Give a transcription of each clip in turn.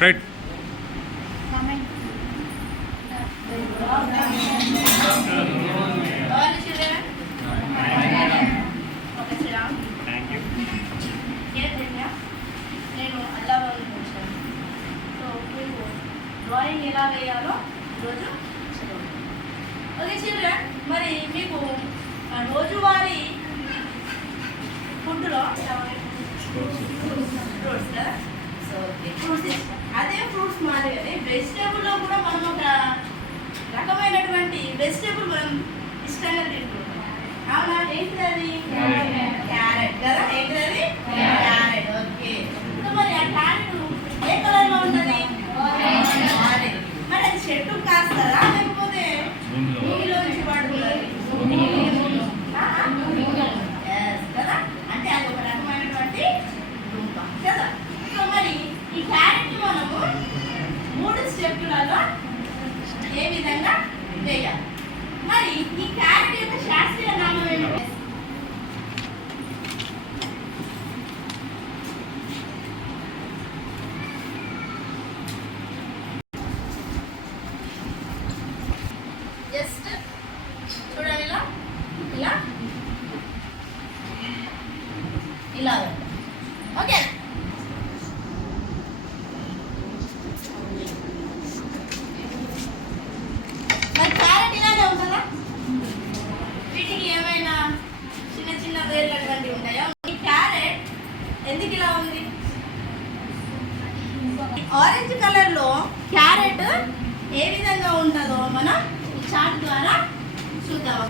Right drawing ఎలా వేయాలో okay children మరి మీకు ఆ రోజువారీ ఫుడ్లో ఫ్రూట్స్ మాదిరిగానే వెజిటేబుల్లో కూడా మనం ఒక రకమైనటువంటి వెజిటేబుల్ మనం ఇష్టంగా తింటుంటాం. అవునా? ఏంటి అది క్యారెట్ కదా ఏంటిది అది క్యారెట్ ఓకే సో మరి ఆ క్యారెట్ ఏ కలర్లో ఉంటది ఆరెంజ్ మరి అది చెట్టు కాస్తారా లేకపోతే భూమిలో నుంచి పడుతుంది Yes, కదా అంటే అది ఒక రకమైనటువంటి దుంప కదా సో మరి ఈ క్యారెట్ మనము మూడు ఏ విధంగా వేయాలి? మరి ఈ క్యారెట్ యొక్క శాస్త్రీయ నామం ఏమిటి? జస్ట్ చూడండి ఇలా ఇలా. ఇలా. ఓకే మరి క్యారెట్ ఇలానే ఉంటుందా వీటికి ఏమైనా చిన్న చిన్న వేర్లు అటువంటివి ఉంటాయా ఈ క్యారెట్ ఎందుకు ఇలా ఉంది? ఆరెంజ్ కలర్లో క్యారెట్ ఏ విధంగా ఉంటుందో మనం ఈ చార్ట్ ద్వారా చూద్దాం.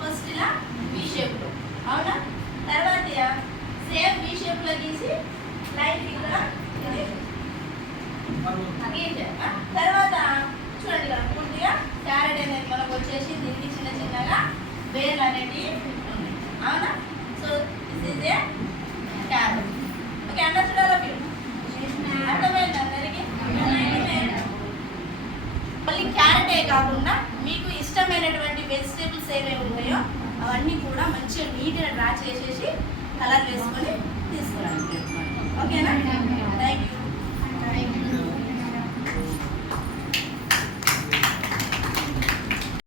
ఫస్ట్ ఇలా వి షేప్లో. అవునా? తర్వాత సేమ్ వి షేప్లో గీసి లైన్ ఇక్కడ తర్వాత చూడండి ఇక్కడ పూర్తిగా క్యారెట్ అనేది మనకు వచ్చేసి this is a carrot okay చూడాలా మీరు. అర్థమైంది అందరికి? మళ్ళీ క్యారెటే కాకుండా మీకు ఇష్టమైనటువంటి వెజిటేబుల్స్ ఏమేమి ఉంటాయో అవన్నీ కూడా మంచిగా నీట్గా డ్రా చేసేసి కలర్ వేసుకొని